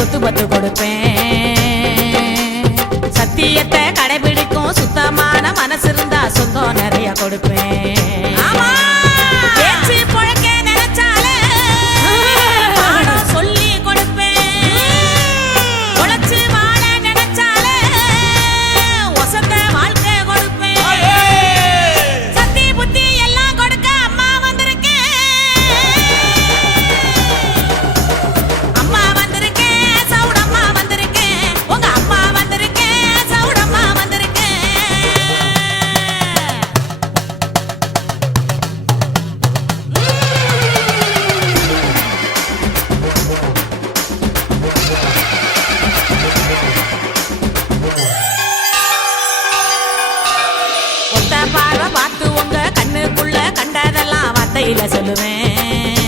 சொத்து பத்து கொடுப்பேன். சத்தியத்தை கடைபிடிக்கும் சுத்தமான மனசு இருந்தா சொந்தம் நிறைய கொடுப்பேன். வார்த்தையில சொல்லுவேன்.